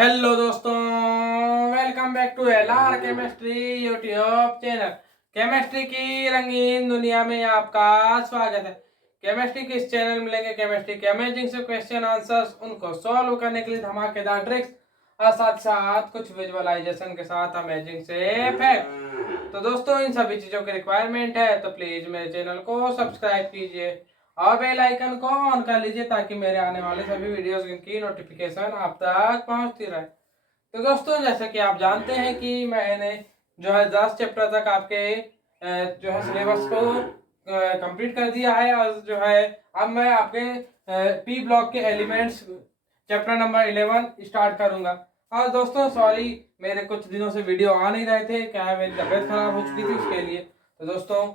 Hello दोस्तों, welcome back to LR chemistry YouTube channel. Chemistry की रंगीन दुनिया में आपका स्वागत है। केमिस्ट्री के इस चैनल में मिलेंगे केमिस्ट्री के अमेजिंग से क्वेश्चन आंसर्स, उनको सॉल्व करने के लिए धमाकेदार ट्रिक्स और साथ साथ कुछ विजुअलाइजेशन के साथ अमेजिंग से फैक्ट। तो दोस्तों, इन सभी चीजों की रिक्वायरमेंट है तो प्लीज मेरे चैनल को सब्सक्राइब कीजिए और बेल आइकन को ऑन कर लीजिए ताकि मेरे आने वाले सभी वीडियोस की नोटिफिकेशन आप तक पहुंचती रहे। तो दोस्तों, जैसे कि आप जानते हैं कि मैंने जो है 10 चैप्टर तक आपके जो है सिलेबस को कंप्लीट कर दिया है और जो है अब मैं आपके पी ब्लॉक के एलिमेंट्स चैप्टर नंबर 11 स्टार्ट करूंगा। और दोस्तों सॉरी, मेरे कुछ दिनों से वीडियो आ नहीं रहे थे, क्या है मेरी तबीयत खराब हो चुकी थी उसके लिए। तो दोस्तों,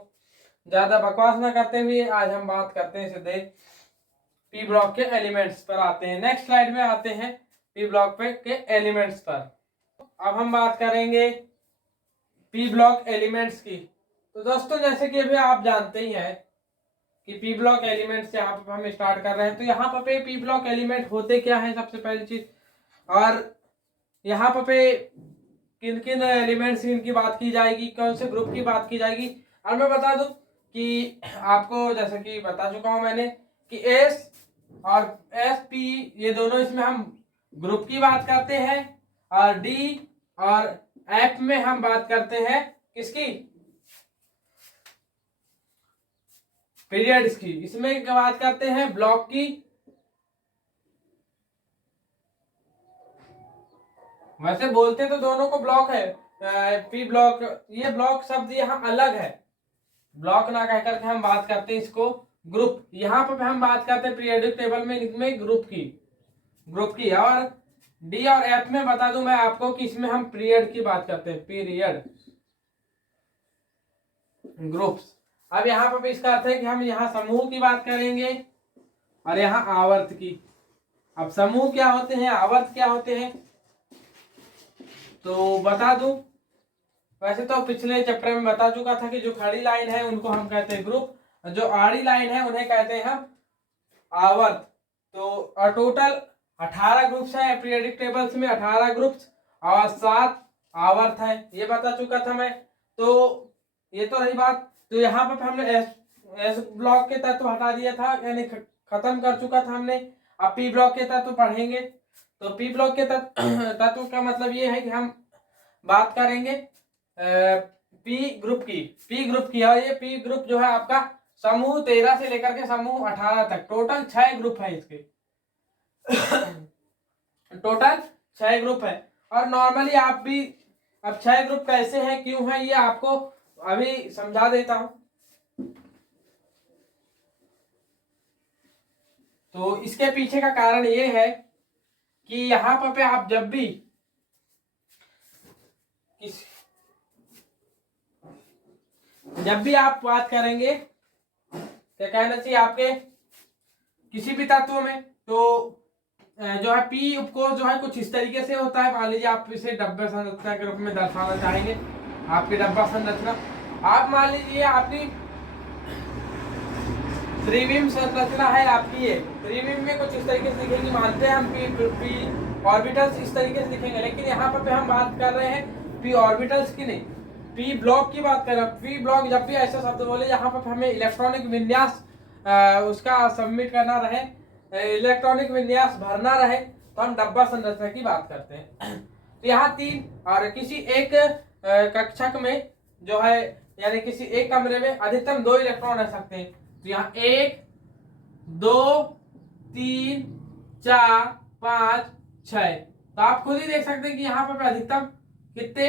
ज्यादा बकवास ना करते हुए आज हम बात करते हैं सीधे पी ब्लॉक के एलिमेंट्स पर आते हैं। नेक्स्ट स्लाइड में आते हैं पी ब्लॉक पे के एलिमेंट्स पर। अब हम बात करेंगे पी ब्लॉक एलिमेंट्स की। तो दोस्तों, जैसे कि अभी आप जानते ही हैं कि पी ब्लॉक एलिमेंट्स यहाँ पर हम स्टार्ट कर रहे हैं। तो यहाँ पर पी ब्लॉक एलिमेंट होते क्या है सबसे पहली चीज, और यहाँ पे किन किन एलिमेंट्स की बात की जाएगी, कौन से ग्रुप की बात की जाएगी। और मैं बता दूं कि आपको जैसे कि बता चुका हूं मैंने कि एस और एस पी ये दोनों इसमें हम ग्रुप की बात करते हैं, और डी और एफ में हम बात करते हैं किसकी, पीरियड्स की। इसमें बात करते हैं ब्लॉक की। वैसे बोलते तो दोनों को ब्लॉक है, पी ब्लॉक, ये ब्लॉक शब्द यहाँ अलग है, ब्लॉक ना कह करके हम बात करते हैं इसको ग्रुप। यहाँ पर हम बात करते हैं पीरियोडिक टेबल में इसमें ग्रुप की। और डी और एफ में बता दूं मैं आपको कि इसमें हम पीरियड की बात करते हैं, पीरियड ग्रुप्स। अब यहाँ पर इसका अर्थ है कि हम यहाँ समूह की बात करेंगे और यहाँ आवर्त की। अब समूह क्या होते हैं, आवर्त क्या होते हैं, तो बता दूं। वैसे तो पिछले चैप्टर में बता चुका था कि जो खड़ी लाइन है उनको हम कहते हैं ग्रुप, जो आड़ी लाइन है उन्हें कहते हैं हम आवर्त। तो टोटल 18 ग्रुप्स हैं पीरियोडिक टेबल्स में, 18 ग्रुप्स और 7 आवर्त है, ये बता चुका था मैं। तो ये तो रही बात। तो यहाँ पर हमने एस ब्लॉक के तत्व हटा दिया था, यानी खत्म कर चुका था हमने। अब पी ब्लॉक के तत्व पढ़ेंगे। तो पी ब्लॉक के तत्व का मतलब ये है कि हम बात करेंगे पी ग्रुप की। और ये पी ग्रुप जो है आपका समूह 13 से लेकर के समूह 18 तक, टोटल 6 ग्रुप है इसके। टोटल 6 ग्रुप है। और नॉर्मली आप भी, अब 6 ग्रुप कैसे हैं, क्यों है, ये आपको अभी समझा देता हूं। तो इसके पीछे का कारण ये है कि यहां पर आप जब भी आप बात करेंगे, क्या कहना चाहिए आपके किसी भी तत्व में, तो जो है पी उपकोष जो है कुछ इस तरीके से होता है। मान लीजिए आप इसे डब्बा संरचना के रूप में दर्शाना चाहेंगे, आपकी डब्बा संरचना। आप मान लीजिए आपकी त्रिविम संरचना है आपकी, ये त्रिविम में कुछ इस तरीके से दिखेगी, मानते हैं हम पी ऑर्बिटल्स इस तरीके से दिखेंगे। लेकिन यहाँ पर हम बात कर रहे हैं पी ऑर्बिटल्स की नहीं, पी ब्लॉक की बात कर रहे हैं। पी ब्लॉक जब भी ऐसा शब्द बोले जहां पर हमें इलेक्ट्रॉनिक विन्यास उसका सबमिट करना रहे, इलेक्ट्रॉनिक विन्यास भरना रहे, तो हम डब्बा संरचना की बात करते हैं। तो यहाँ 3 और किसी एक कक्षक में जो है, यानी किसी एक कमरे में अधिकतम 2 इलेक्ट्रॉन रह सकते हैं। तो यहाँ 1 2 3 4 5 6। तो आप खुद ही देख सकते हैं कि यहाँ पर अधिकतम कितने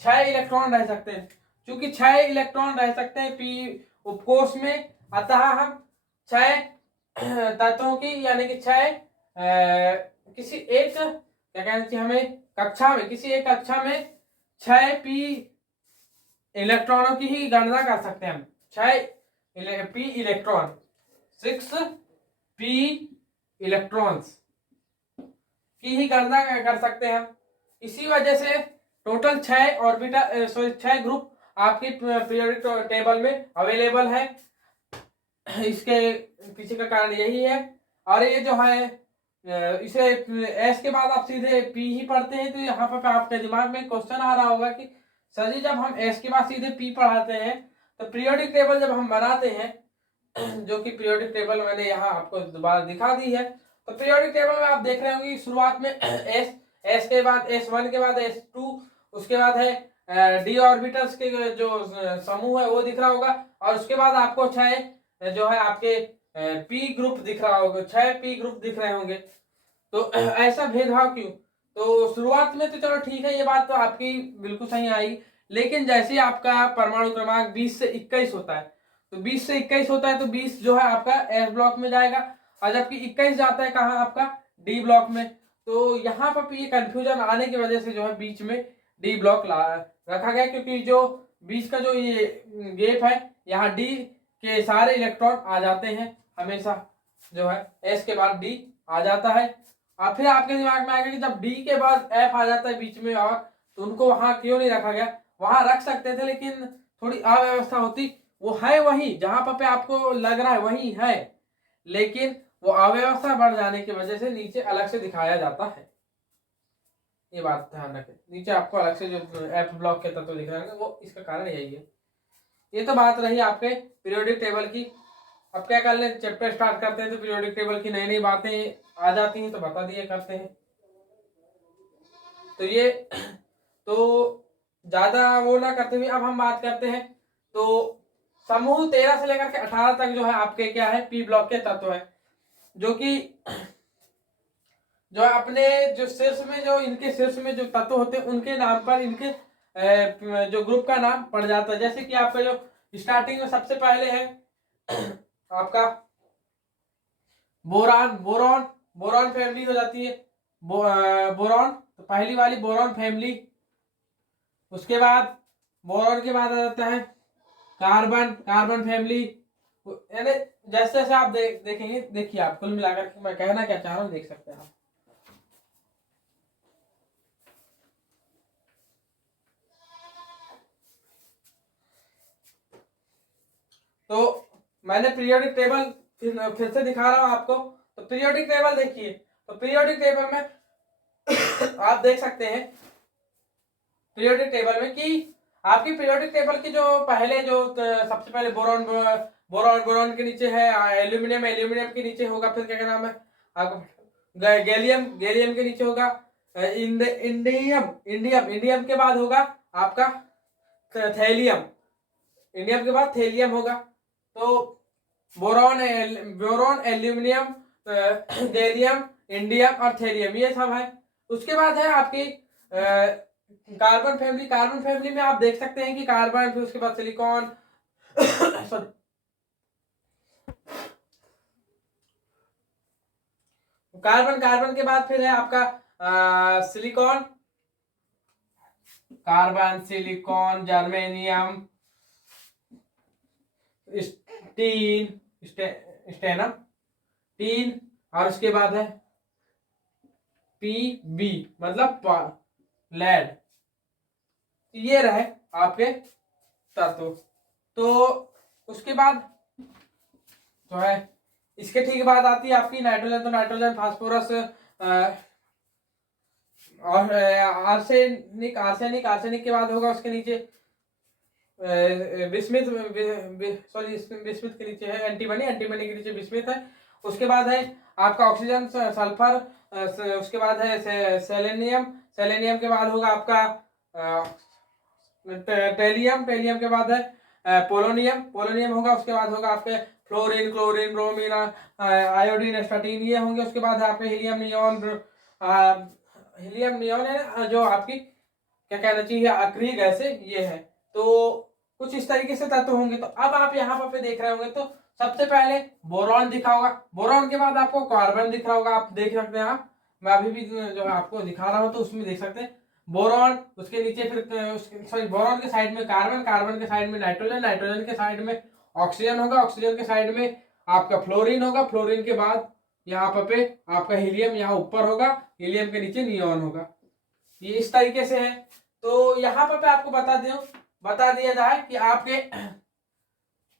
6 इलेक्ट्रॉन रह सकते हैं। क्योंकि 6 इलेक्ट्रॉन रह सकते हैं पी उपकोष में, अतः हम 6 तत्वों की, यानी कि 6 किसी एक, क्या कहना चाहिए हमें, कक्षा में, किसी एक कक्षा में 6 पी इलेक्ट्रॉनों की ही गणना कर सकते हैं हम। 6 पी इलेक्ट्रॉन, 6 पी इलेक्ट्रॉन्स की ही गणना कर सकते हैं हम। इसी वजह से टोटल 6 ऑर्बिटल 6 ग्रुप आपकी पीरियोडिक टेबल में अवेलेबल है। इसके पीछे का कारण यही है। और ये जो है इसे एस के बाद आप सीधे पी ही पढ़ते हैं, तो यहाँ पर आपके दिमाग में क्वेश्चन आ रहा होगा कि सर जी जब हम एस के बाद सीधे पी पढ़ाते हैं तो पीरियोडिक टेबल जब हम बनाते हैं, जो कि पीरियोडिक टेबल मैंने यहाँ आपको दोबारा दिखा दी है, तो पीरियोडिक टेबल में आप देख रहे होंगे शुरुआत में एस के बाद S1 के बाद S2, उसके बाद है डी ऑर्बिटल्स के जो समूह है वो दिख रहा होगा, और उसके बाद आपको 6 जो है आपके पी ग्रुप दिख रहा होगा, 6 पी ग्रुप दिख रहे होंगे। तो ऐसा भेदभाव क्यों? तो शुरुआत में तो चलो ठीक है, ये बात तो आपकी बिल्कुल सही आई, लेकिन जैसे ही आपका परमाणु क्रमांक 20 से 21 होता है, तो 20 से 21 होता है तो 20 जो है आपका एस ब्लॉक में जाएगा, और जबकि 21 जाता है कहाँ आपका डी ब्लॉक में। तो यहाँ पर ये कंफ्यूजन आने की वजह से जो है बीच में डी ब्लॉक रखा गया, क्योंकि जो बीच का जो ये गैप है, यहाँ डी के सारे इलेक्ट्रॉन आ जाते हैं हमेशा, जो है एस के बाद डी आ जाता है। और फिर आपके दिमाग में आएगा कि जब डी के बाद एफ आ जाता है बीच में, और तो उनको वहां क्यों नहीं रखा गया? वहां रख सकते थे, लेकिन थोड़ी अव्यवस्था होती। वो है वही जहां पर पे आपको लग रहा है वही है, लेकिन वो अव्यवस्था बढ़ जाने की वजह से नीचे अलग से दिखाया जाता है। ये बात ध्यान रखें, नीचे आपको अलग से जो एफ ब्लॉक के तत्व दिख रहे हैं वो इसका कारण यही है। ये तो बात रही आपके पीरियोडिक टेबल की। अब क्या कर ले, चैप्टर स्टार्ट करते हैं तो पीरियोडिक टेबल की नई नई बातें आ जाती हैं, तो बता दिए करते हैं। तो ये तो ज्यादा वो ना करते हुए अब हम बात करते हैं। तो समूह 13 से लेकर के 18 तक जो है आपके क्या है, पी ब्लॉक के तत्व है, जो कि जो अपने जो शीर्ष में जो इनके शीर्ष में जो तत्व होते हैं उनके नाम पर इनके जो ग्रुप का नाम पड़ जाता है। जैसे कि आपका जो स्टार्टिंग में सबसे पहले है आपका बोरान, बोरॉन फैमिली हो जाती है, बोरॉन, तो पहली वाली बोरॉन फैमिली। उसके बाद बोरॉन के बाद आ जाता है कार्बन फैमिली। यानी जैसे जैसे आप देखेंगे, देखिए आप कुल मिलाकर मैं कहना क्या चाह रहा हूँ, देख सकते हैं आप। तो मैंने पीरियोडिक टेबल फिर से दिखा रहा हूं आपको। तो पीरियोडिक टेबल देखिए, तो पीरियोडिक टेबल में आप देख सकते हैं पीरियोडिक टेबल में कि आपकी पीरियोडिक टेबल की जो पहले जो सबसे पहले बोरॉन के नीचे है एल्यूमिनियम के नीचे होगा, फिर क्या नाम है आपका गैलियम के नीचे होगा इंडियम के बाद होगा आपका थैलियम, इंडियम के बाद थैलियम होगा। तो बोरॉन एल्यूमिनियम गैलियम इंडियम और थैलियम ये सब है। उसके बाद है आपकी कार्बन फैमिली में आप देख सकते हैं कि कार्बन, फिर उसके बाद सिलिकॉन सॉरी कार्बन के बाद फिर है आपका silicon, carbon, silicon, germanium, stannum, tin, और उसके बाद है पीबी मतलब लेड। ये रहे आपके तत्व। तो उसके बाद जो है इसके ठीक बाद आती है आपकी नाइट्रोजन। तो नाइट्रोजन, फास्फोरस और आर्सेनिक के बाद होगा उसके नीचे बिस्मिथ के नीचे है एंटीमनी के नीचे बिस्मिथ है। उसके बाद है आपका ऑक्सीजन, सल्फर, उसके बाद है सेलेनियम के बाद होगा आपका टेलियम के बाद है पोलोनियम होगा। उसके बाद होगा आपके फ्लोरीन, क्लोरीन, ब्रोमीन, आयोडीन, स्टाटीन, ये होंगे। उसके बाद है आपके हीलियम नियॉन है जो आपकी क्या कहना चाहिए अक्रिय गैसें ये है। तो कुछ इस तरीके से तत्व होंगे। तो अब आप यहाँ पर देख रहे होंगे तो सबसे पहले बोरॉन दिखा होगा, बोरॉन के बाद आपको कार्बन दिख रहा होगा, आप देख सकते हैं। आप मैं अभी भी जो है आपको दिखा रहा हूँ तो उसमें देख सकते हैं बोरॉन, उसके नीचे फिर बोरॉन के साइड में कार्बन के साइड में नाइट्रोजन के साइड में ऑक्सीजन होगा, ऑक्सीजन के साइड में आपका फ्लोरीन होगा, फ्लोरीन के बाद यहाँ पे आपका हीलियम यहाँ ऊपर होगा, हीलियम के नीचे नियॉन होगा। ये इस तरीके से है। तो यहाँ पे आपको बता दिया जाए कि आपके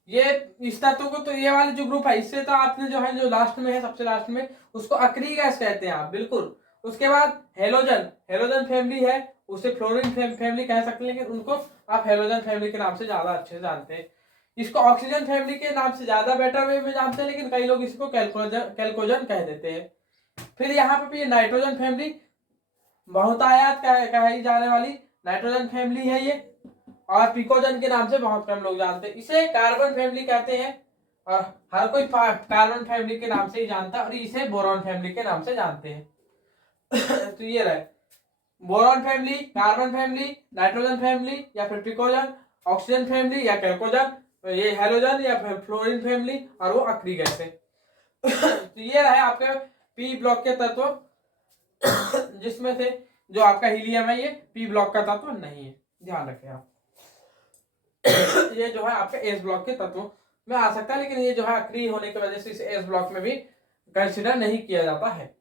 ये इस तत्व को, तो ये वाले जो ग्रुप है इससे तो आपने जो है, जो लास्ट में है, सबसे लास्ट में, उसको अक्री गैस कहते हैं आप, बिल्कुल। उसके बाद हेलोजन, हेलोजन फैमिली है, उसे फ्लोरीन फैमिली कह सकते हैं, लेकिन उनको आप हेलोजन फैमिली के नाम से ज्यादा अच्छे से जानते हैं। इसको ऑक्सीजन फैमिली के नाम से ज्यादा बेटर वे में जानते हैं, लेकिन कई लोग इसको कैल्कोजन कह देते हैं। फिर यहाँ पे ये नाइट्रोजन फैमिली, बहुतायत कही जाने वाली नाइट्रोजन फैमिली है ये, और पिकोजन के नाम से बहुत कम लोग जानते हैं। इसे कार्बन फैमिली कहते हैं, और हर कोई कार्बन फैमिली के नाम से ही जानता है, और इसे बोरॉन फैमिली के नाम से जानते हैं। तो ये रहे boron family, carbon family, nitrogen family या फिर पिकोजन, ऑक्सीजन फैमिली या कैल्कोजन, ये हेलोजन या फिर फ्लोरीन फैमिली, और वो अक्री गैस है। तो ये रहे आपके पी ब्लॉक के तत्व, जिसमें से जो आपका हीलियम है ये पी ब्लॉक का तत्व नहीं है, ध्यान रखें आप। ये जो है आपके एस ब्लॉक के तत्वों में आ सकता है, लेकिन ये जो है अक्री होने की वजह से इसे एस ब्लॉक में भी कंसिडर नहीं किया जाता है।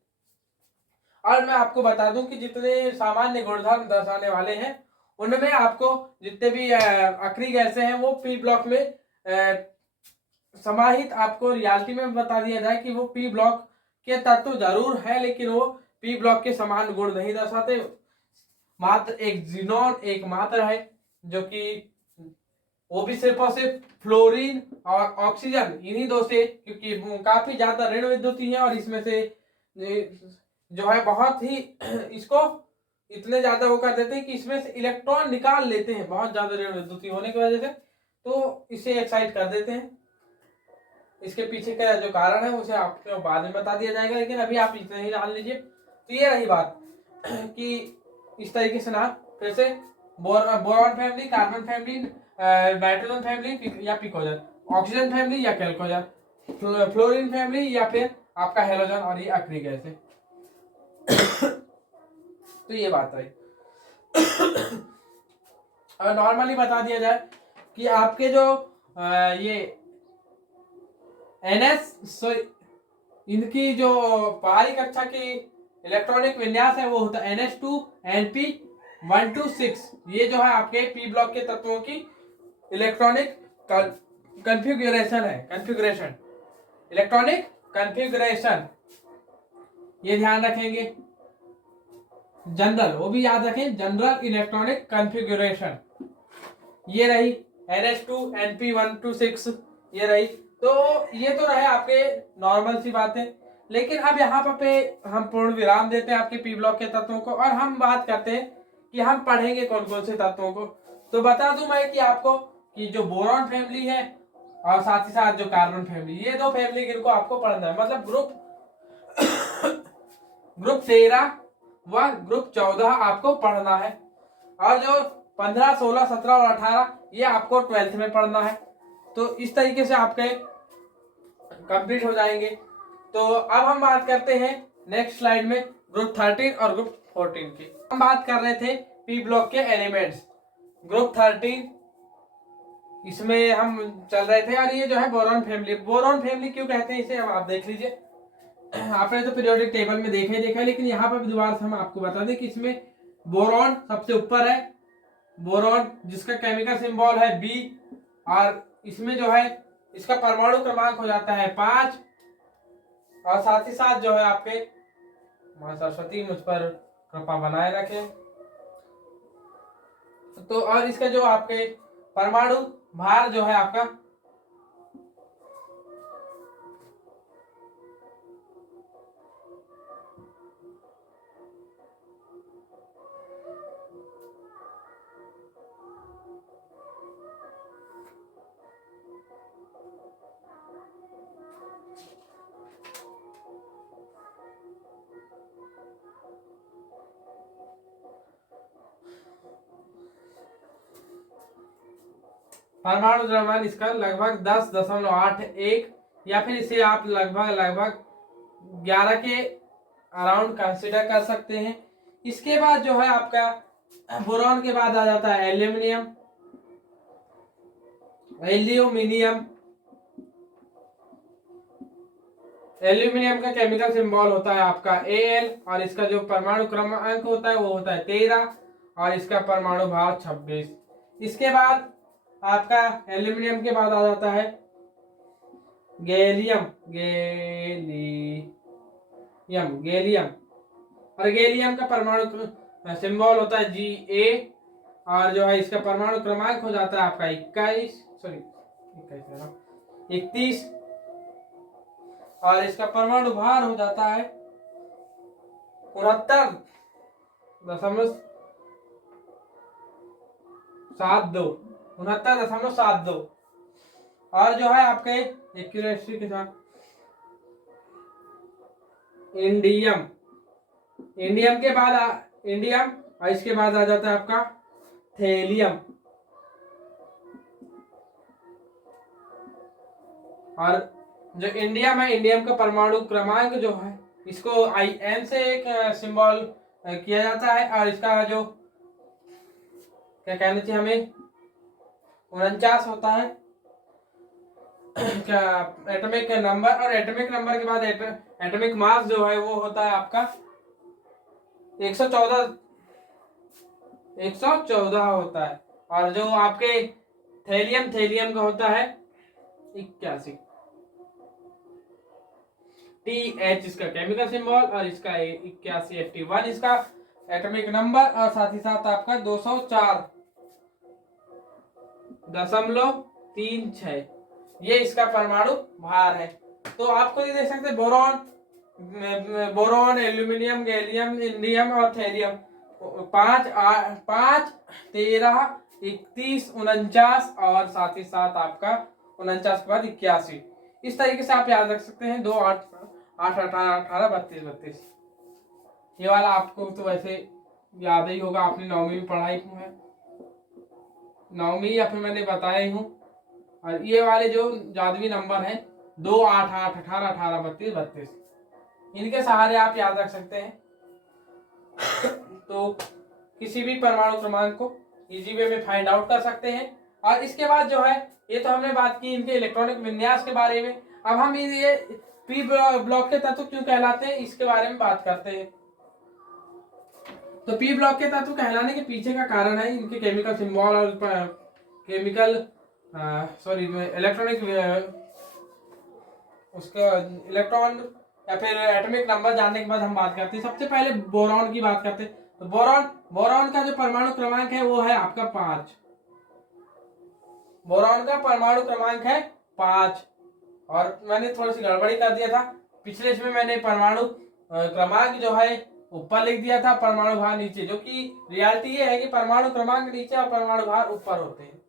और मैं आपको बता दूं कि जितने सामान्य गुणधर्म दर्शाने वाले हैं, उनमें आपको जितने भी अक्री गैसें हैं वो पी ब्लॉक में समाहित, आपको रियलिटी में बता दिया जाए कि वो पी ब्लॉक के तत्व जरूर है, लेकिन वो पी ब्लॉक के समान गुण नहीं दर्शाते। मात्र एक जीनोन एक मात्र है, जो कि वो भी सिर्फ और सिर्फ फ्लोरीन और ऑक्सीजन, इन्हीं दो से, क्योंकि काफी ज्यादा ऋण विद्युती है, और इसमें से जो है बहुत ही इसको इतने ज्यादा वो कर देते हैं कि इसमें से इलेक्ट्रॉन निकाल लेते हैं, बहुत ज्यादा ऋण विद्युती होने की वजह से, तो इसे एक्साइट कर देते हैं। इसके पीछे का जो कारण है उसे आपको बाद में बता दिया जाएगा, लेकिन अभी आप इतना ही जान लीजिए। तो ये रही बात कि इस तरीके से ना, फिर से boron family, carbon family, nitrogen family या पिकोजन, ऑक्सीजन फैमिली या कैल्कोजन, फ्लोरीन फैमिली या फिर आपका हेलोजन, और ये अक्री गैस है। तो ये बात रही। और नॉर्मली बता दिया जाए कि आपके जो ये एनएस, इनकी जो बाहरी कक्षा की इलेक्ट्रॉनिक विन्यास है वो होता है NH2NP126। ये जो है आपके पी ब्लॉक के तत्वों की इलेक्ट्रॉनिक कॉन्फ़िगरेशन है, कॉन्फ़िगरेशन, इलेक्ट्रॉनिक कॉन्फ़िगरेशन, ये ध्यान रखेंगे। जनरल, वो भी याद रखें, जनरल इलेक्ट्रॉनिक कॉन्फ़िगरेशन, ये रही NH2NP126, ये रही। तो ये तो रहे आपके नॉर्मल सी बातें, लेकिन अब यहाँ पे हम पूर्ण विराम देते हैं आपके पी ब्लॉक के तत्वों को, और हम बात करते हैं कि हम पढ़ेंगे कौन कौन से तत्वों को। तो बता दूं मैं कि आपको कि जो बोरॉन फैमिली है और साथ ही साथ जो कार्बन फैमिली, ये दो फैमिली जिनको आपको पढ़ना है, मतलब ग्रुप 13 व ग्रुप 14 आपको पढ़ना है, और जो 15, 16, 17 और 18 ये आपको 12th में पढ़ना है। तो इस तरीके से आपके कंप्लीट हो जाएंगे। तो अब हम बात करते हैं नेक्स्ट स्लाइड में ग्रुप 13 और ग्रुप 14 की। हम बात कर रहे थे पी ब्लॉक के एलिमेंट्स, ग्रुप 13 इसमें हम चल रहे थे, और ये जो है बोरॉन फैमिली, बोरॉन फैमिली क्यों कहते हैं इसे अब आप देख लीजिए। आपने तो पीरियोडिक टेबल में देखा है, लेकिन यहाँ पर भी दोबारा से हम आपको बता दें कि इसमें बोरॉन सबसे ऊपर है, बोरॉन जिसका केमिकल सिंबल है B, और इसमें जो है इसका परमाणु क्रमांक हो जाता है 5, और साथ ही साथ जो है आपके, मां सरस्वती मुझ पर कृपा बनाए रखें, तो और इसका जो आपके परमाणु भार जो है आपका परमाणु द्रव्यमान इसका लगभग 10.81, या फिर इसे आप लगभग 11 के अराउंड कंसिडर कर सकते हैं। इसके बाद जो है आपका बोरॉन के बाद आ जाता है एल्यूमिनियम, एल्यूमिनियम का केमिकल सिंबल होता है आपका Al, और इसका जो परमाणु क्रमांक होता है वो होता है 13, और इसका परमाणु भार 26। इसके बाद आपका एल्यूमिनियम के बाद आ जाता है गैलियम, गैलियम। और गैलियम का परमाणु सिंबल होता है Ga, और जो है इसका परमाणु क्रमांक हो जाता है आपका 31, और इसका परमाणु भार हो जाता है 69.72। और जो है आपके एक्यूरेसी के साथ इंडियम, इंडियम के बाद इंडियम, और इसके बाद आ जाता है आपका थेलियम। और जो इंडियम है, इंडियम का परमाणु क्रमांक जो है इसको In से एक सिंबल किया जाता है, और इसका जो क्या कहना चाहिए हमें 49 होता है क्या एटॉमिक नंबर। और एटॉमिक नंबर के बाद एटॉमिक मास जो है वो होता है आपका 114 होता है। और जो आपके थेलियम का होता है 81। TH इसका केमिकल सिंबल, और इसका 81 इसका एटॉमिक नंबर, और साथ ही साथ आपका 204.36 ये इसका परमाणु भार है। तो आपको ये देख सकते हैं बोरॉन, एल्यूमिनियम, गैलियम, इंडियम और थेरियम 5, 13, 31, 49, और साथ ही साथ आपका 49 के बाद 81। इस तरीके से आप याद रख सकते हैं 2, 8, 8, 18, 18, 32, 32। ये वाला आपको तो वैसे याद ही होगा, आपने 9वीं में पढ़ाई है, 9वीं या फिर मैंने बताया ही हूँ। और ये वाले जो जादुई नंबर हैं 2, 8, 8, 18, 18, 32, 32, इनके सहारे आप याद रख सकते हैं। तो किसी भी परमाणु क्रमांक को इजी वे में फाइंड आउट कर सकते हैं। और इसके बाद जो है, ये तो हमने बात की इनके इलेक्ट्रॉनिक विन्यास के बारे में। अब हम ये पी ब्लॉक के तत्व क्यों कहलाते हैं इसके बारे में बात करते हैं। तो पी ब्लॉक के तत्व कहलाने के पीछे का कारण है इनके केमिकल सिंबल और इलेक्ट्रॉनिक उसका इलेक्ट्रॉन या फिर एटॉमिक नंबर जानने के बाद हम बात करते हैं। सबसे पहले बोरॉन की बात करते हैं। तो बोरॉन का जो परमाणु क्रमांक है वो है आपका 5। बोरॉन का परमाणु क्रमांक है 5। और मैंने थोड़ी सी गड़बड़ी कर दिया था पिछले इसमें, मैंने परमाणु क्रमांक जो है ऊपर लिख दिया था, परमाणु भार नीचे, जो कि रियलिटी ये है कि परमाणु क्रमांक नीचे और परमाणु भार ऊपर होते हैं,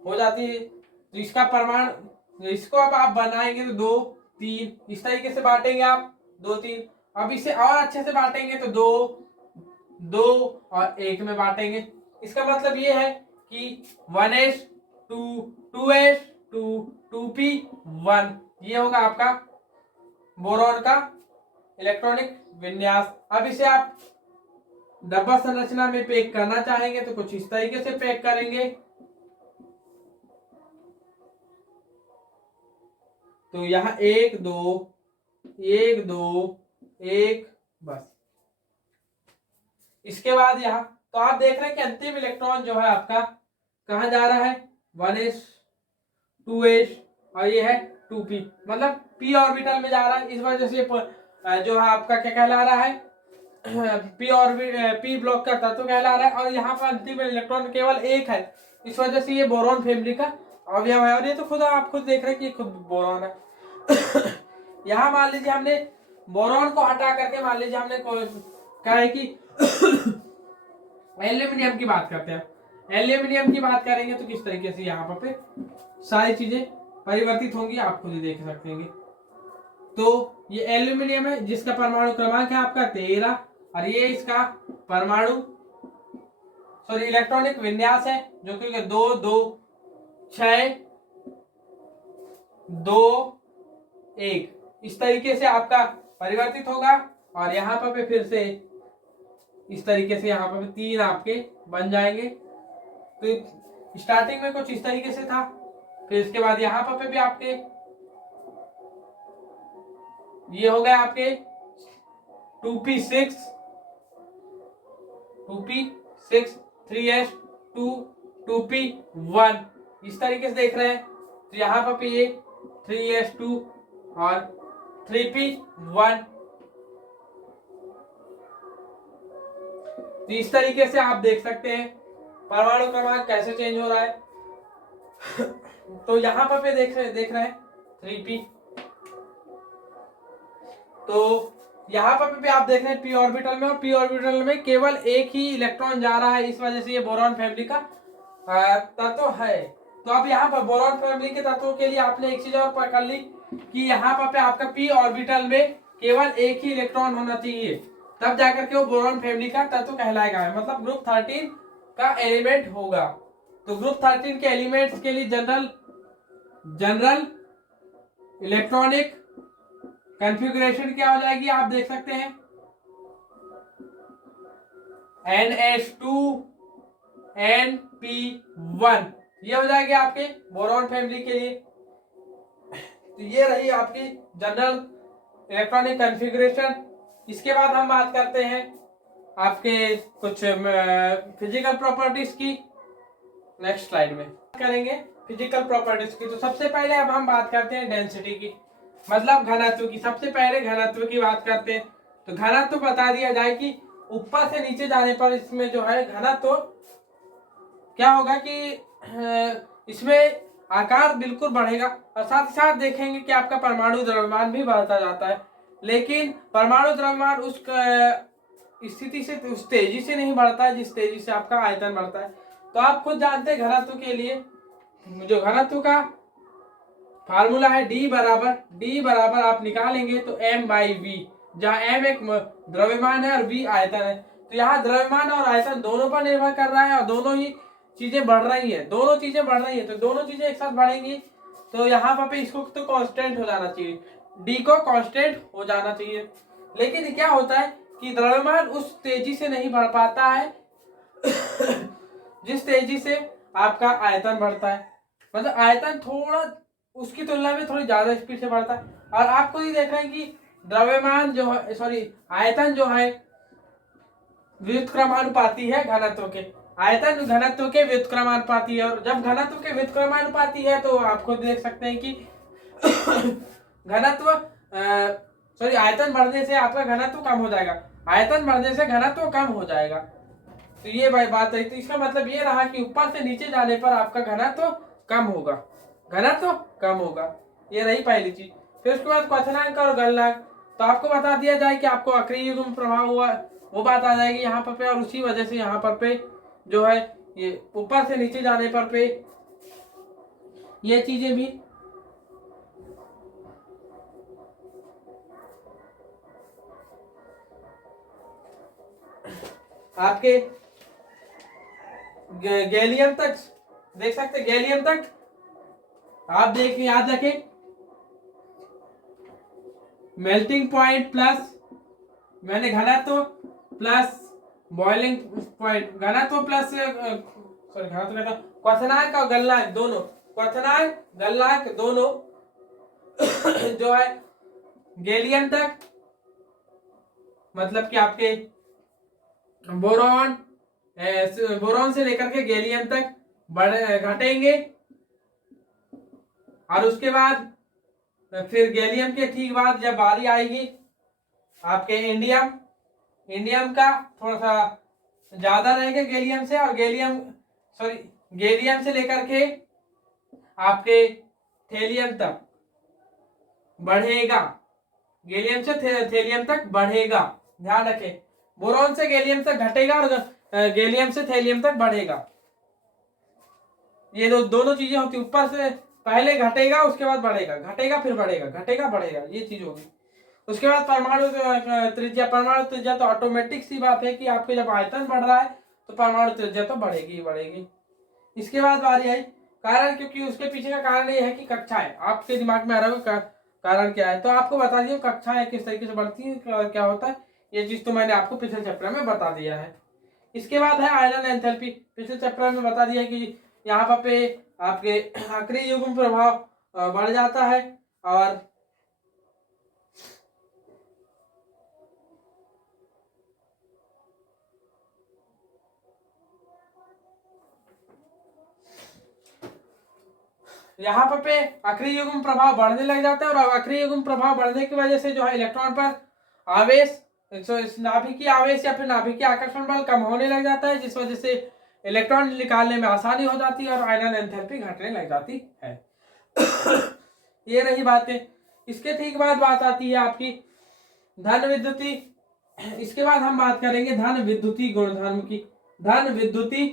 हो जाती है। तो इसका परमाणु, इसको अब आप बनाएंगे तो 2, 3 इस तरीके से बांटेंगे आप, 2, 3। अब इसे और अच्छे से बांटेंगे तो 2, 2 और 1 में बांटेंगे। इसका मतलब ये है कि 1s2, 2s2, 2p1 ये होगा आपका बोरॉन का इलेक्ट्रॉनिक विन्यास। अब इसे आप डब्बा संरचना में पैक करना चाहेंगे तो कुछ इस तरीके से पैक करेंगे। तो यहाँ 1, 2, 1, 2, 1 बस। इसके बाद यहाँ तो आप देख रहे हैं कि अंतिम इलेक्ट्रॉन जो है आपका कहाँ जा रहा है, 1s, 2s और ये है 2p, मतलब p ऑर्बिटल में जा रहा है। इस वजह से जो है आपका क्या कहला रहा है, p ब्लॉक का तत्व कहला रहा है। और यहाँ पर अंतिम इलेक्ट्रॉन केवल 1 है, इस वजह से ये बोरॉन फैमिली का अवयव है। और ये तो खुद आप खुद देख रहे हैं कि खुद बोरॉन है। यहाँ मान लीजिए हमने बोरॉन को हटा करके मान लीजिए हमने कहा है कि एल्यूमिनियम की बात करते हैं। एल्यूमिनियम की बात करेंगे तो किस तरीके से यहाँ पर सारी चीजें परिवर्तित होंगी, आप खुद ही देख सकते हैं। तो ये एल्यूमिनियम है जिसका परमाणु क्रमांक है आपका 13, और ये इसका परमाणु इलेक्ट्रॉनिक विन्यास है जो कि 2, 2, 6, 2, 1 इस तरीके से आपका परिवर्तित होगा। और यहाँ पर फिर से इस तरीके से यहाँ पर 3 आपके बन जाएंगे। तो स्टार्टिंग में कुछ इस तरीके से था, फिर इसके बाद यहाँ पर भी आपके ये हो गए आपके 2p6, 3s2, 2p1 इस तरीके से देख रहे हैं। तो यहाँ पर भी ये 3s2 और 3p1। तो इस तरीके से आप देख सकते हैं परमाणु क्रमांक कैसे चेंज हो रहा है। तो यहाँ पर देख रहे हैं 3p। तो यहाँ पर भी आप देख रहे हैं p ऑर्बिटल में, और p ऑर्बिटल में केवल एक ही इलेक्ट्रॉन जा रहा है, इस वजह से ये बोरॉन फैमिली का तत्व है। तो अब यहाँ पर बोरॉन फैमिली के तत्वों के लिए आपने एक चीज और पकड़ ली कि यहाँ पर आपका p ऑर्बिटल में केवल एक ही इलेक्ट्रॉन होना चाहिए, तब जाकर के वो बोरॉन फैमिली का तत्व कहलाएगा, मतलब ग्रुप 13 का एलिमेंट होगा। तो ग्रुप 13 के एलिमेंट्स के लिए जनरल इलेक्ट्रॉनिक कॉन्फ़िगरेशन क्या हो जाएगी, आप देख सकते हैं NH2 NP1 ये हो जाएगी आपके बोरॉन फैमिली के लिए। तो ये रही आपकी जनरल इलेक्ट्रॉनिक कॉन्फ़िगरेशन। इसके बाद हम बात करते हैं आपके कुछ फिजिकल प्रॉपर्टीज की। नेक्स्ट स्लाइड में करेंगे फिजिकल प्रॉपर्टीज की। तो सबसे पहले अब हम बात करते हैं डेंसिटी की, मतलब घनत्व की। सबसे पहले घनत्व की बात करते हैं। तो घनत्व बता दिया जाए कि ऊपर से नीचे जाने पर इसमें जो है घनत्व क्या होगा कि इसमें आकार बिल्कुल बढ़ेगा, और साथ ही साथ देखेंगे कि आपका परमाणु द्रव्यमान भी बढ़ता जाता है। लेकिन परमाणु द्रव्यमान उस स्थिति से, उस तेजी से नहीं बढ़ता है जिस तेजी से आपका आयतन बढ़ता है। तो आप खुद जानते हैं घनत्व के लिए जो घनत्व का फार्मूला है डी बराबर आप निकालेंगे तो m/v, जहाँ m एक द्रव्यमान है और v आयतन है। तो यहाँ द्रव्यमान और आयतन दोनों पर निर्भर कर रहा है, और दोनों ही चीजें बढ़ रही है, दोनों चीजें बढ़ रही है। तो दोनों चीजें एक साथ बढ़ेंगी, तो यहाँ पर इसको तो कांस्टेंट हो जाना चाहिए, डी को कांस्टेंट हो जाना चाहिए। लेकिन क्या होता है कि द्रव्यमान उस तेजी से नहीं बढ़ पाता है जिस तेजी से आपका आयतन बढ़ता है, मतलब आयतन थोड़ा उसकी तुलना में थोड़ी ज्यादा स्पीड से बढ़ता है। और आपको ये देख रहे हैं कि द्रव्यमान जो है, सॉरी आयतन जो है व्युत्क्रमानुपाती है घनत्व के, आयतन घनत्व के व्युत्क्रमानुपाती है। और जब घनत्व के व्युत्क्रमानुपाती है तो आपको देख सकते हैं कि घनत्व सॉरी आयतन बढ़ने से आपका घनत्व कम हो जाएगा, आयतन बढ़ने से घनत्व कम हो जाएगा। तो ये बात है। तो इसका मतलब ये रहा कि ऊपर से नीचे जाने पर आपका घनत्व कम होगा, घनत्व कम होगा। ये रही पहली चीज। फिर उसके बाद क्वथनांक और गलनांक। तो आपको बता दिया जाए कि आपको अक्रिय युग्म प्रभाव हुआ वो बात आ जाएगी यहाँ पर पे, और उसी वजह से यहाँ पर पे जो है ये ऊपर से नीचे जाने पर पे ये चीजें भी आपके गैलियम तक देख सकते, गैलियम तक आप देख याद रखें मेल्टिंग पॉइंट प्लस मैंने घनत्व प्लस बॉइलिंग पॉइंट, घनत्व प्लस सॉरी घनत्व कहता हूं क्वथनांक और गलनांक दोनों, क्वथनांक गलनांक दोनों जो है गैलियम तक, मतलब कि आपके बोरॉन से लेकर के गैलियम तक घटेंगे। और उसके बाद फिर गैलियम के ठीक बाद जब बारी आएगी आपके इंडियम का थोड़ा सा ज्यादा रहेगा गैलियम से, और गैलियम से लेकर के आपके थेलियम तक बढ़ेगा, गैलियम से थेलियम तक बढ़ेगा। ध्यान रखें बोरॉन से गैलियम तक घटेगा और गैलियम से थेलियम तक बढ़ेगा। ये दोनों चीजें होती, ऊपर से पहले घटेगा उसके बाद बढ़ेगा, घटेगा फिर बढ़ेगा, घटेगा बढ़ेगा, ये चीज होगी। उसके बाद परमाणु त्रिज्या तो ऑटोमेटिक सी बात है कि आपके जब आयतन बढ़ रहा है तो परमाणु त्रिज्या तो बढ़ेगी ही बढ़ेगी। इसके बाद बारी आई कारण, क्योंकि उसके पीछे का कारण ये है कि कक्षाएं आपके दिमाग में आ रहा होगा कारण क्या है, तो आपको बता दिया कक्षाएं किस तरीके से बढ़ती है, क्या होता है, ये चीज तो मैंने आपको पिछले चैप्टर में बता दिया है। इसके बाद है आयरन एंथैल्पी, पिछले चैप्टर में बता दिया कि यहाँ पे आपके अक्रिय युग्म प्रभाव बढ़ जाता है, और यहाँ पे अक्रिय युग्म प्रभाव बढ़ने लग जाता है, और अक्रिय युग्म प्रभाव बढ़ने की वजह से जो है इलेक्ट्रॉन पर आवेश, नाभिकीय आवेश या फिर नाभिकीय आकर्षण बल कम होने लग जाता है, जिस वजह से इलेक्ट्रॉन निकालने में आसानी हो जाती है और आयनन एंथैल्पी घटने लग जाती है। ये रही बातें। इसके ठीक बाद बात आती है आपकी धन विद्युती। इसके बाद हम बात करेंगे धन विद्युती गुणधर्म की। धन विद्युती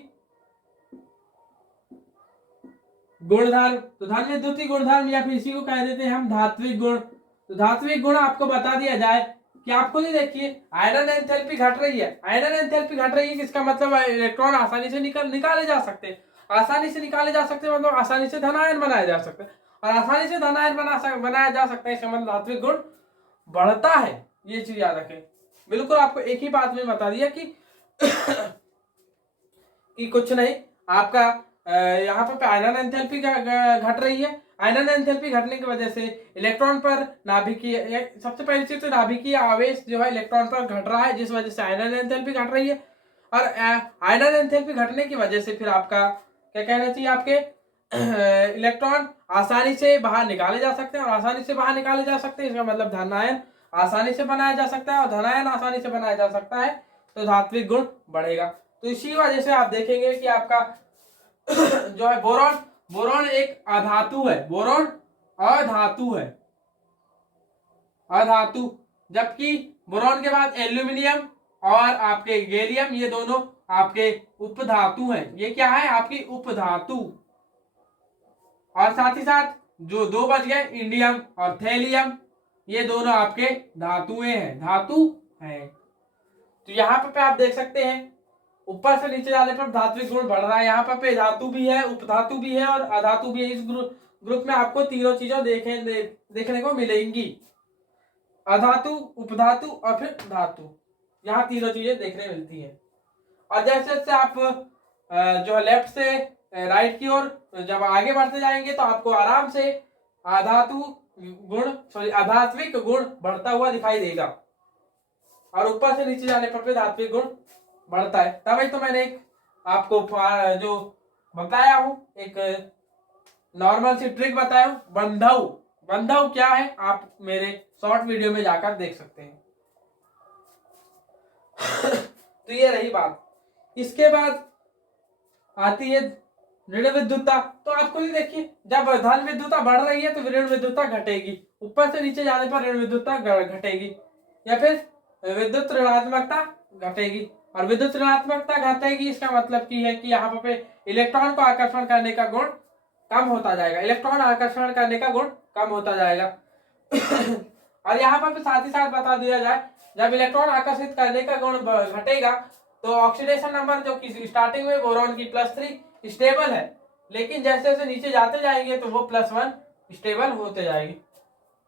गुणधर्म, तो धन विद्युती गुणधर्म या फिर इसी को कह देते हैं हम धात्विक गुण। तो धात्विक गुण आपको बता दिया जाए कि आपको नहीं, देखिए आयरन एंथैल्पी घट रही है, आयरन एंथैल्पी घट रही है, इसका मतलब इलेक्ट्रॉन आसानी से निकाले जा सकते हैं, आसानी से निकाले जा सकते हैं, मतलब आसानी से धनायन बनाया जा सकता है, और आसानी से धनायन बनाया जा सकता है, इसका मतलब धात्विक गुण बढ़ता है। ये चीज याद रखें। बिल्कुल आपको एक ही बात में बता दिया कि कि कुछ नहीं, आपका यहाँ पर आयरन एंथैल्पी घट रही है। आयरन एंथैल्पी घटने की वजह से इलेक्ट्रॉन पर नाभिकीय, सबसे पहली चीज तो नाभिकीय आवेश जो है इलेक्ट्रॉन पर घट रहा है, जिस वजह से आयरन एंथैल्पी घट रही है। और आयरन एंथैल्पी घटने की वजह से फिर आपका क्या कहना चाहिए, आपके इलेक्ट्रॉन आसानी से बाहर निकाले जा सकते हैं, और आसानी से बाहर निकाले जा सकते हैं, इसका मतलब धनायन आसानी से बनाया जा सकता है, और धनायन आसानी से बनाया जा सकता है, तो धात्विक गुण बढ़ेगा। तो इसी वजह से आप देखेंगे कि आपका जो है बोरॉन, बोरॉन एक अधातु है, बोरॉन अधातु है, अधातु, जबकि बोरॉन के बाद एल्यूमिनियम और आपके गैलियम, ये दोनों आपके उपधातु हैं। ये क्या है, आपकी उपधातु। और साथ ही साथ जो दो बच गए, इंडियम और थैलियम, ये दोनों आपके धातुएं हैं, धातु हैं। तो यहाँ पे आप देख सकते हैं ऊपर से नीचे जाने पर धात्विक गुण बढ़ रहा है। यहाँ पे धातु भी है, उपधातु भी है और अधातु भी है। इस ग्रुप में आपको तीनों चीजें देखने को मिलेंगी, अधातु, उपधातु और फिर धातु। यहाँ तीनों चीजें देखने मिलती है। और जैसे जैसे आप जो लेफ्ट से राइट की ओर जब आगे बढ़ते जाएंगे तो आपको आराम से अधातु गुण, सॉरी अधात्विक गुण बढ़ता हुआ दिखाई देगा, और ऊपर से नीचे जाने पर धात्विक गुण बढ़ता है। तभी तो मैंने आपको जो बताया हूं, एक नॉर्मल सी ट्रिक बताया हूं, बंधव। बंधव क्या है आप मेरे शॉर्ट वीडियो में जाकर देख सकते हैं। तो ये रही बात। इसके बाद आती है ऋण विद्युतता। तो आपको ये देखिए, जब धन विद्युतता बढ़ रही है तो ऋण विद्युतता घटेगी, ऊपर से नीचे जाने पर ऋण विद्युतता घटेगी, या फिर विद्युत ऋणात्मकता घटेगी। और विद्युत ऋणात्मकता घटेगी, इसका मतलब की है कि यहाँ पे इलेक्ट्रॉन को आकर्षण करने का गुण कम होता जाएगा, इलेक्ट्रॉन आकर्षण करने का गुण कम होता जाएगा। और यहाँ पर साथ ही साथ बता दिया जाए, जब इलेक्ट्रॉन आकर्षित करने का गुण घटेगा तो ऑक्सीडेशन नंबर जो कि स्टार्टिंग में बोरॉन की +3 स्टेबल है, लेकिन जैसे जैसे नीचे जाते जाएंगे तो वो +1 स्टेबल होते जाएगी,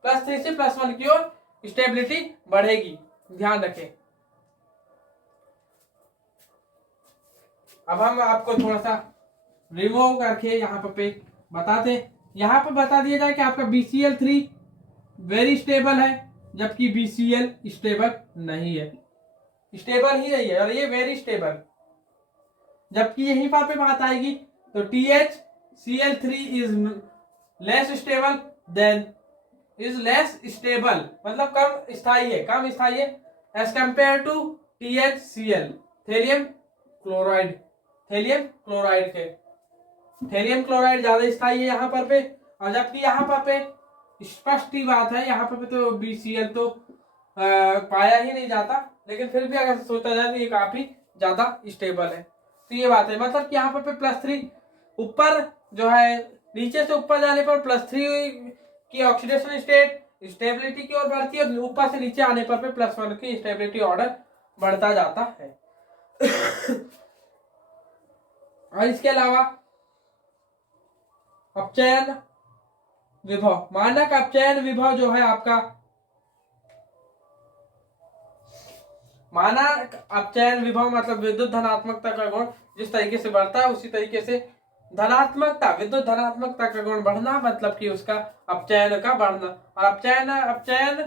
+3 से +1 की ओर स्टेबिलिटी बढ़ेगी, ध्यान रखें। अब हम आपको थोड़ा सा रिमूव करके यहाँ पे बताते, यहाँ पे बता दिया जाए कि आपका BCl3 वेरी स्टेबल है, जबकि BCl स्टेबल नहीं है, स्टेबल ही नहीं है, और ये वेरी स्टेबल। जबकि यहीं पर पे बात आएगी तो THCl3 is less stable than, is less stable मतलब कम स्थायी है, कम स्थायी है as compare to THCl, thallium chloride, thallium chloride के, थेलियम क्लोराइड ज्यादा स्थायी है यहाँ पर पे। और जबकि यहाँ पर पे स्पष्ट ही बात है, यहाँ पर पे तो BCl तो पाया ही नहीं जाता, लेकिन फिर भी अगर सोचा जाए तो ये काफी ज्यादा स्टेबल है। तो ये बात है, मतलब कि यहाँ पर पे +3 ऊपर जो है, नीचे से ऊपर जाने पर +3 की ऑक्सीडेशन स्टेट स्टेबिलिटी की ओर बढ़ती है, और ऊपर से नीचे आने पर पे +1 की स्टेबिलिटी ऑर्डर बढ़ता जाता है। और इसके अलावा अपचयन विभव, मानक अपचयन विभव जो है आपका, मानक अपचयन विभव मतलब विद्युत धनात्मकता का गुण जिस तरीके से बढ़ता है उसी तरीके से धनात्मकता, विद्युत धनात्मकता का गुण बढ़ना मतलब कि उसका अपचयन का बढ़ना, और अपचयन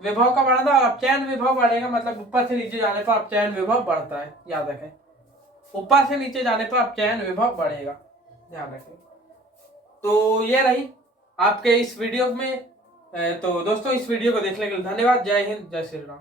विभव का बढ़ना, और अपचयन विभव बढ़ेगा मतलब ऊपर से नीचे जाने पर अपचयन विभव बढ़ता है, याद रखें, ऊपर से नीचे जाने पर अपचयन विभव बढ़ेगा, ध्यान रखें। तो ये रही आपके इस वीडियो में। तो दोस्तों इस वीडियो को देखने के लिए धन्यवाद। जय हिंद, जय श्री राम।